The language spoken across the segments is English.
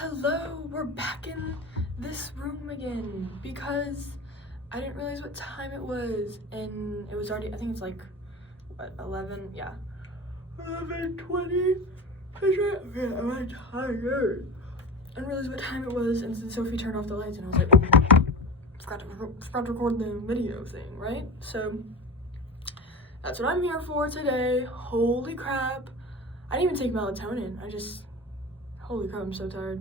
Hello, we're back in this room again because I didn't realize what time it was, and it was already, I think it's like, what, 11? Yeah. 11:20? Okay, I'm tired. I didn't realize what time it was, and then Sophie turned off the lights, and I was like, forgot to record the video thing, right? So, that's what I'm here for today. Holy crap. I didn't even take melatonin. Holy crap, I'm so tired.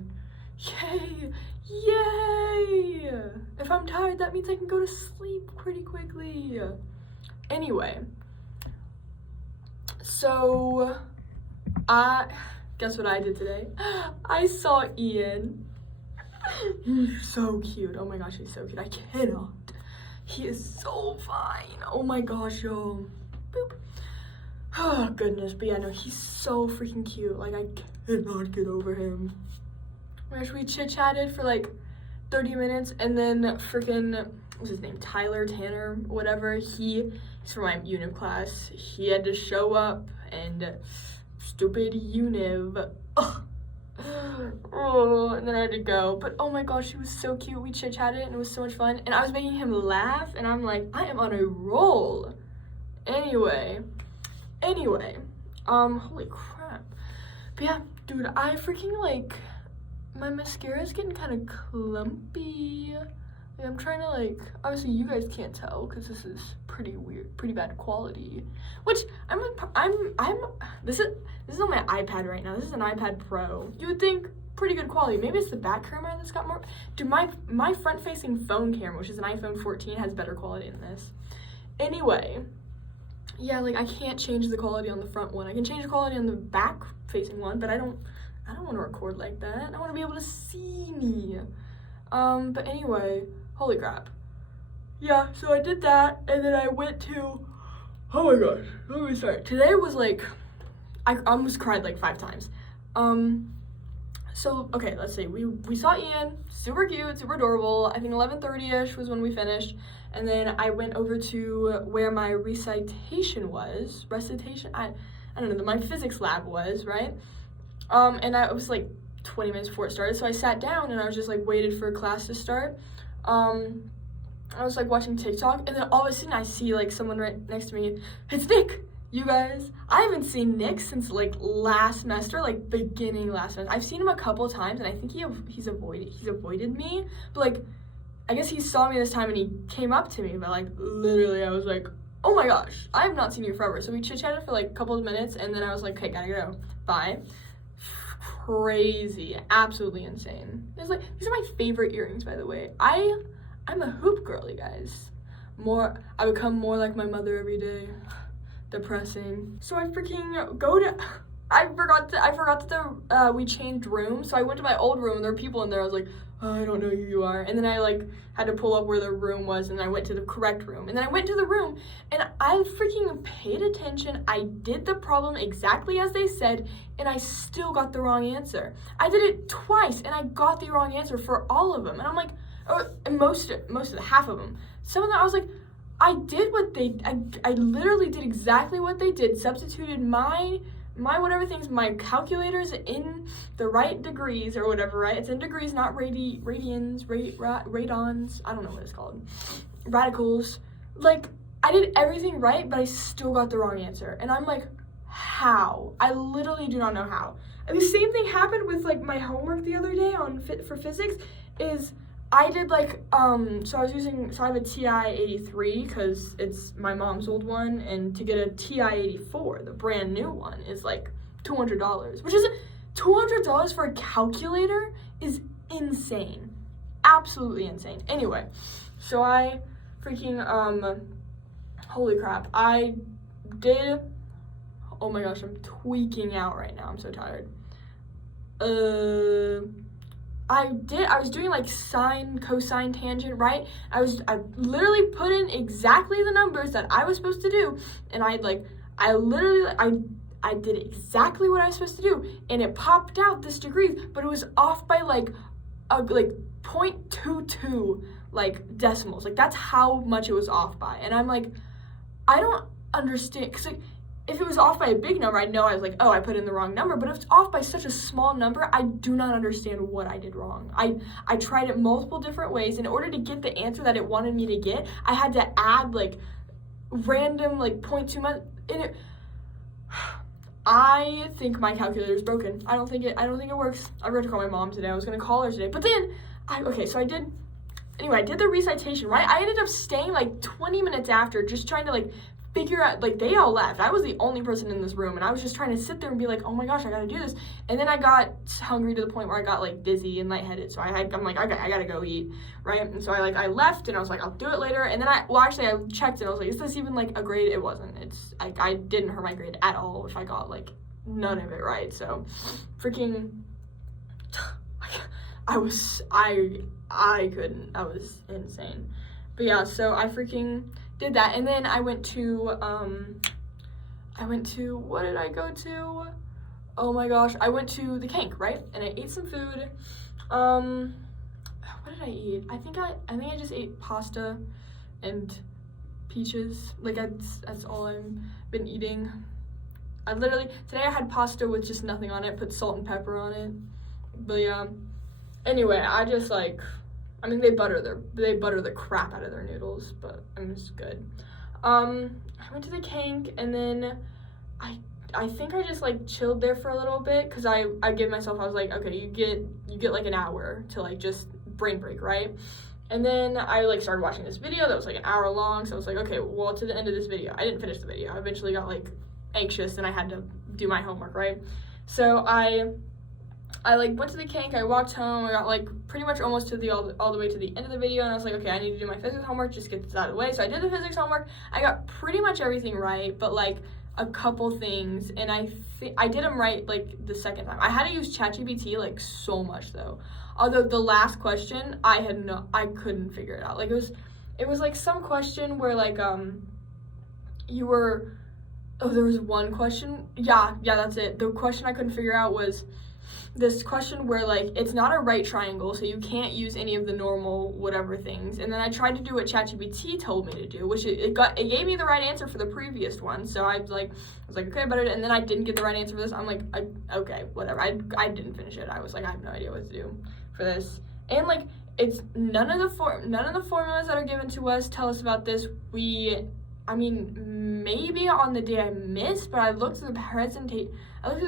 Yay! Yay! If I'm tired, that means I can go to sleep pretty quickly. Anyway, so guess what I did today? I saw Ian. He's so cute. Oh my gosh, he's so cute. I cannot. He is so fine. Oh my gosh, yo. Boop. Oh goodness, but yeah, no, he's so freaking cute. Like, I cannot get over him. Gosh, we chit-chatted for like 30 minutes, and then freaking, what's his name, Tyler, Tanner, whatever, he's from my univ class. He had to show up, and stupid univ. Oh, and then I had to go. But oh my gosh, he was so cute. We chit-chatted, and it was so much fun, and I was making him laugh, and I'm like, I am on a roll. Anyway, holy crap. But yeah, dude, I freaking like, my mascara is getting kind of clumpy. Like, I'm trying to like, obviously you guys can't tell because this is pretty weird, pretty bad quality. Which this is on my iPad right now. This is an iPad Pro. You would think pretty good quality. Maybe it's the back camera that's got more. Dude, my front-facing phone camera, which is an iPhone 14, has better quality than this. Anyway. Yeah, like I can't change the quality on the front one. I can change the quality on the back facing one, but I don't want to record like that. I want to be able to see me. But anyway, holy crap. Yeah, so I did that, and then I went to, oh my gosh, let me start. Today was like, I almost cried like 5 times. So, okay, let's see. We saw Ian, super cute, super adorable. I think 11:30ish was when we finished. And then I went over to where my recitation, I don't know, my physics lab was, right? And I was like 20 minutes before it started. So I sat down and I was just like waited for class to start. I was like watching TikTok, and then all of a sudden I see like someone right next to me. It's Nick. You guys, I haven't seen Nick since like last semester, like beginning last semester. I've seen him a couple times, and I think he's avoided me, but like, I guess he saw me this time and he came up to me, but like literally I was like, oh my gosh, I have not seen you forever. So we chit-chatted for like a couple of minutes, and then I was like, okay, gotta go, bye. Crazy, absolutely insane. These are my favorite earrings, by the way. I'm a hoop girl, you guys. I become more like my mother every day. Depressing. So I forgot that we changed rooms. So I went to my old room and there were people in there. I was like, oh, I don't know who you are. And then I like had to pull up where the room was, and I went to the correct room. And then I went to the room and I freaking paid attention. I did the problem exactly as they said, and I still got the wrong answer. I did it twice and I got the wrong answer for all of them. And I'm like, most of the half of them. Some of them I was like, I literally did exactly what they did, substituted my whatever things, my calculators in the right degrees or whatever, right? It's in degrees, not radons, I don't know what it's called, radicals. Like, I did everything right, but I still got the wrong answer. And I'm like, how? I literally do not know how. And the same thing happened with like my homework the other day for physics is, I did like, so I have a TI-83 because it's my mom's old one, and to get a TI-84, the brand new one, is like $200, which is $200 for a calculator is insane. Absolutely insane. Anyway, so I freaking, holy crap, I did, oh my gosh, I'm tweaking out right now, I'm so tired. I was doing like sine, cosine, tangent, right? I literally put in exactly the numbers that I was supposed to do, and I did exactly what I was supposed to do, and it popped out this degrees, but it was off by like 0.22 like decimals. Like, that's how much it was off by. And I'm like, I don't understand, because like if it was off by a big number, I'd know. I was like, oh, I put in the wrong number. But if it's off by such a small number, I do not understand what I did wrong. I tried it multiple different ways. In order to get the answer that it wanted me to get, I had to add like random like 0.2 months in it. I think my calculator is broken. I don't think it works. I forgot to call my mom today. I was gonna call her today, but then I did the recitation, right? I ended up staying like 20 minutes after, just trying to like figure out, like they all left. I was the only person in this room, and I was just trying to sit there and be like, oh my gosh, I gotta do this. And then I got hungry to the point where I got like dizzy and lightheaded, so I'm like, okay, I gotta go eat, right? And so I left, and I was like, I'll do it later. And then I checked it. I was like, is this even like a grade? It wasn't. It's I didn't hurt my grade at all if I got like none of it right. So freaking I couldn't. I was insane. But yeah, so I freaking did that, and then I went to what did I go to? Oh my gosh, I went to the Kank, right? And I ate some food. What did I eat? I think I just ate pasta and peaches. Like that's all I've been eating. Today I had pasta with just nothing on it, put salt and pepper on it. But yeah. Anyway, I just like, I mean, they butter the crap out of their noodles, but I'm just good. I went to the Kank, and then I think I just like chilled there for a little bit, because I gave myself, I was like, okay, you get like an hour to like just brain break, right? And then I like started watching this video that was like an hour long, so I was like, okay, well, to the end of this video, I didn't finish the video. I eventually got like anxious, and I had to do my homework, right? So I like went to the Kank, I walked home, I got like pretty much almost to all the way to the end of the video, and I was like, okay, I need to do my physics homework, just get this out of the way. So I did the physics homework. I got pretty much everything right, but like a couple things, and I did them right like the second time. I had to use ChatGPT like so much though. Although the last question, I couldn't figure it out. Like it was like some question where like there was one question. Yeah, that's it. The question I couldn't figure out was this question where like it's not a right triangle, so you can't use any of the normal whatever things. And then I tried to do what ChatGPT told me to do, which it gave me the right answer for the previous one. So I was like, okay, better. And then I didn't get the right answer for this. I'm like, okay, whatever. I didn't finish it. I was like, I have no idea what to do for this. And like it's none of the formulas that are given to us tell us about this. Maybe on the day I missed, but I looked through the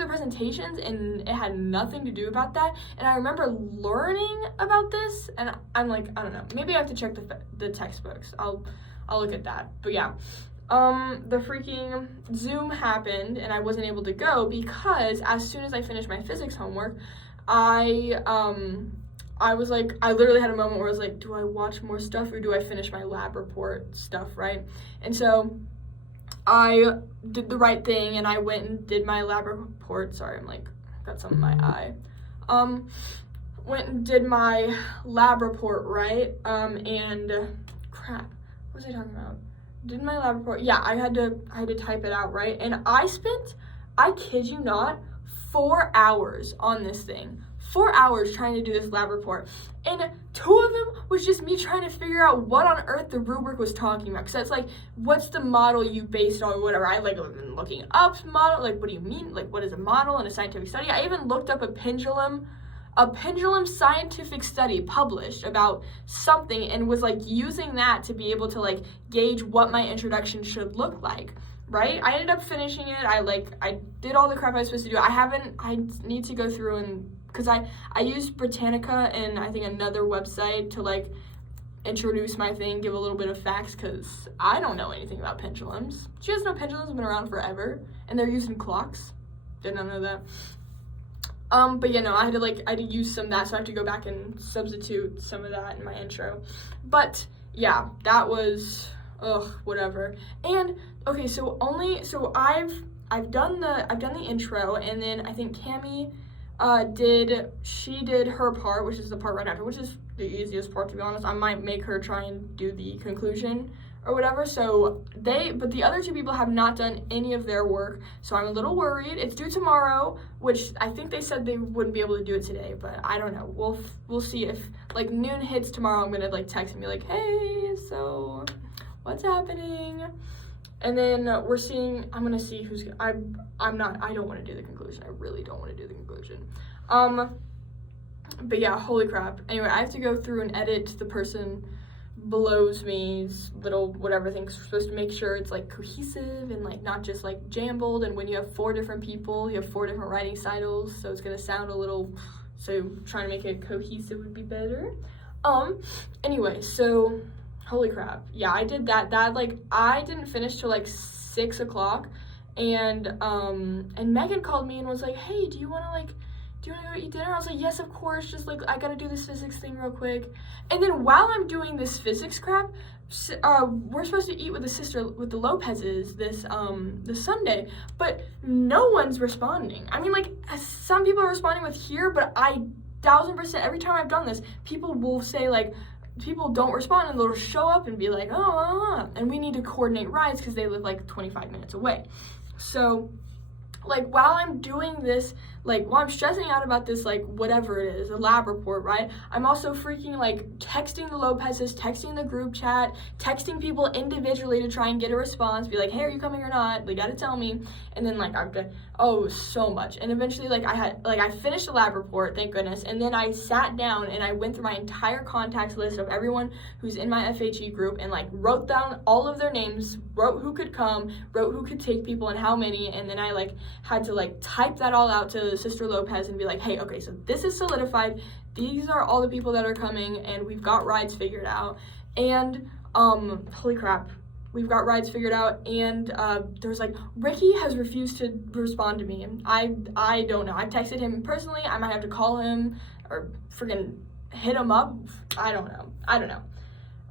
presentations, and it had nothing to do about that. And I remember learning about this, and I'm like, I don't know. Maybe I have to check the textbooks. I'll look at that. But yeah, the freaking Zoom happened, and I wasn't able to go because as soon as I finished my physics homework, I was like, I literally had a moment where I was like, do I watch more stuff or do I finish my lab report stuff, right? And so I did the right thing, and I went and did my lab report. Sorry, I'm like, got some in my eye. Went and did my lab report, right? And crap, what was I talking about? Did my lab report. Yeah, I had to type it out, right? And I kid you not, 4 hours on this thing. 4 hours trying to do this lab report, and 2 of them was just me trying to figure out what on earth the rubric was talking about. Because that's like, what's the model you based on, whatever. I like been looking up model, like what do you mean, like what is a model in a scientific study. I even looked up a pendulum scientific study published about something, and was like using that to be able to like gauge what my introduction should look like. Right? I ended up finishing it. I did all the crap I was supposed to do. I need to go through and, because I used Britannica and I think another website to like introduce my thing, give a little bit of facts, because I don't know anything about pendulums. Do you guys know pendulums have been around forever, and they're used in clocks? Did not know that. But yeah, no, I had to use some of that, so I have to go back and substitute some of that in my intro. But yeah, that was whatever. And okay, so I've done the intro, and then I think Cami did her part, which is the part right after, which is the easiest part, to be honest. I might make her try and do the conclusion or whatever. So but the other 2 people have not done any of their work, so I'm a little worried. It's due tomorrow, which I think they said they wouldn't be able to do it today, but I don't know. We'll see. If like noon hits tomorrow, I'm gonna like text and be like, hey, so what's happening? And then I'm gonna see who's, I don't want to do the conclusion. I really don't want to do the conclusion. But yeah, holy crap. Anyway, I have to go through and edit the person below's me's little whatever things. We're supposed to make sure it's like cohesive and like not just like jambled. And when you have 4 different people, you have 4 different writing styles, so it's gonna sound a little, so trying to make it cohesive would be better. Anyway, so holy crap. Yeah, I did that. Like, I didn't finish till like 6 o'clock, and Megan called me and was like, hey, do you want to go eat dinner? I was like, yes, of course, just like, I gotta do this physics thing real quick. And then while I'm doing this physics crap, we're supposed to eat with the Lopez's this Sunday, but no one's responding. I mean, like, some people are responding with here, but 1000% every time I've done this, people will say, like, people don't respond, and they'll show up and be like, and we need to coordinate rides because they live like 25 minutes away. So, like, while I'm doing this, like, while I'm stressing out about this, like, whatever it is, a lab report, right, I'm also freaking, like, texting the Lopez's, texting the group chat, texting people individually to try and get a response, be like, hey, are you coming or not? They gotta tell me. And then, like, so much. And eventually, like, I finished the lab report, thank goodness, and then I sat down and I went through my entire contacts list of everyone who's in my FHE group and, like, wrote down all of their names, wrote who could come, wrote who could take people and how many, and then I, like, had to, like, type that all out to Sister Lopez and be like, hey, okay, so this is solidified, these are all the people that are coming, and we've got rides figured out, and, holy crap, we've got rides figured out, and, there's, like, Ricky has refused to respond to me, and I don't know, I've texted him personally, I might have to call him, or freaking hit him up, I don't know,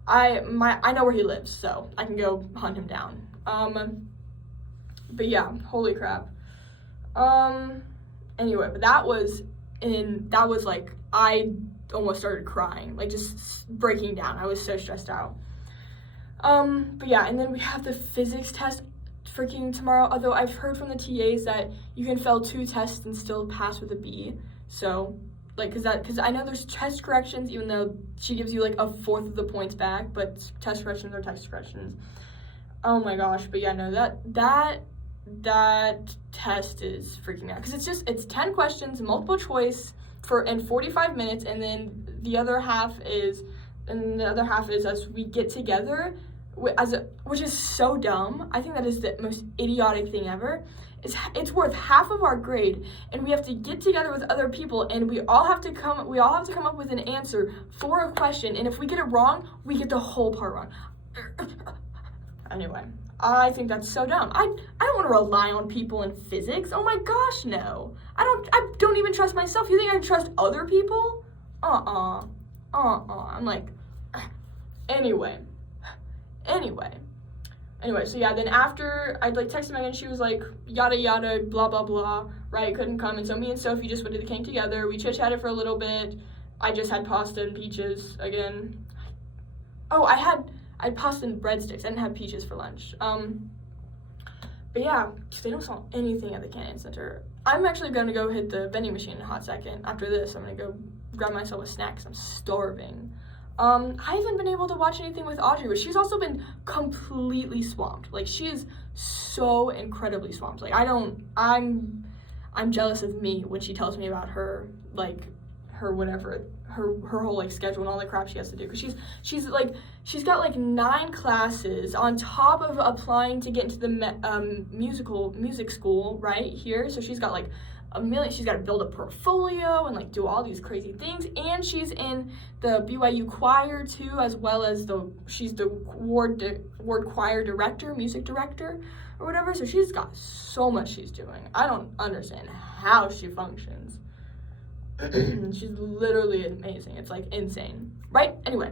I know where he lives, so I can go hunt him down, but yeah, holy crap. Anyway, but that was like, I almost started crying, like, just breaking down. I was so stressed out. But yeah, and then we have the physics test freaking tomorrow, although I've heard from the TAs that you can fail 2 tests and still pass with a B, so, like, because I know there's test corrections, even though she gives you, like, 1/4 of the points back, but test corrections are test corrections. Oh my gosh, but yeah, no, that test is freaking me out, because it's 10 questions, multiple choice, in 45 minutes, and then the other half is as we get together, which is so dumb. I think that is the most idiotic thing ever. It's worth half of our grade, and we have to get together with other people, and we all have to come up with an answer for a question, and if we get it wrong, we get the whole part wrong. Anyway, I think that's so dumb. I don't want to rely on people in physics. Oh my gosh, no. I don't even trust myself. You think I trust other people? I'm like, anyway, so yeah, then after I'd like texted Megan, she was like, yada yada, blah blah blah, right, couldn't come, and so me and Sophie just went to the King together. We chit-chatted for a little bit. I just had pasta and peaches again. Oh, I had pasta and breadsticks. I didn't have peaches for lunch. But yeah, they don't sell anything at the Canyon Center. I'm actually gonna go hit the vending machine in a hot second. After this, I'm gonna go grab myself a snack because I'm starving. I haven't been able to watch anything with Audrey, but she's also been completely swamped. Like, she is so incredibly swamped. Like, I'm jealous of me when she tells me about her, like, her whatever, her whole, like, schedule and all the crap she has to do. Because she's got, like, 9 classes on top of applying to get into the music school, right, here. So she's got, like, she's got to build a portfolio and, like, do all these crazy things, and she's in the BYU choir too, as well as she's the ward choir director, music director, or whatever, so she's got so much she's doing. I don't understand how she functions. She's literally amazing. It's, like, insane, right? Anyway,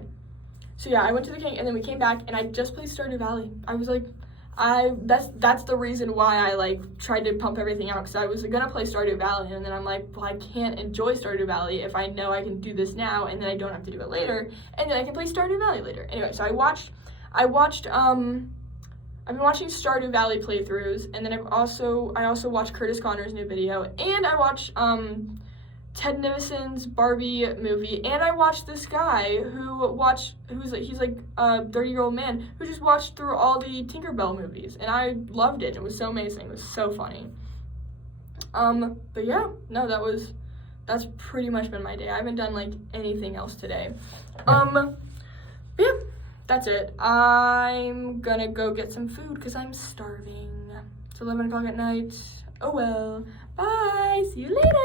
so yeah, I went to the King, and then we came back, and I just played Stardew Valley. I was like, that's the reason why I, like, tried to pump everything out, because I was gonna play Stardew Valley, and then I'm like, well, I can't enjoy Stardew Valley if I know I can do this now, and then I don't have to do it later, and then I can play Stardew Valley later. Anyway, so I've been watching Stardew Valley playthroughs, and then I also watched Curtis Connor's new video, and I watched Ted Nivison's Barbie movie, and I watched this guy he's like a 30-year-old man who just watched through all the Tinkerbell movies, and I loved it. It was so amazing. It was so funny. But yeah, no, that's pretty much been my day. I haven't done like anything else today. But yeah, that's it. I'm gonna go get some food because I'm starving. It's 11 o'clock at night. Oh well. Bye. See you later.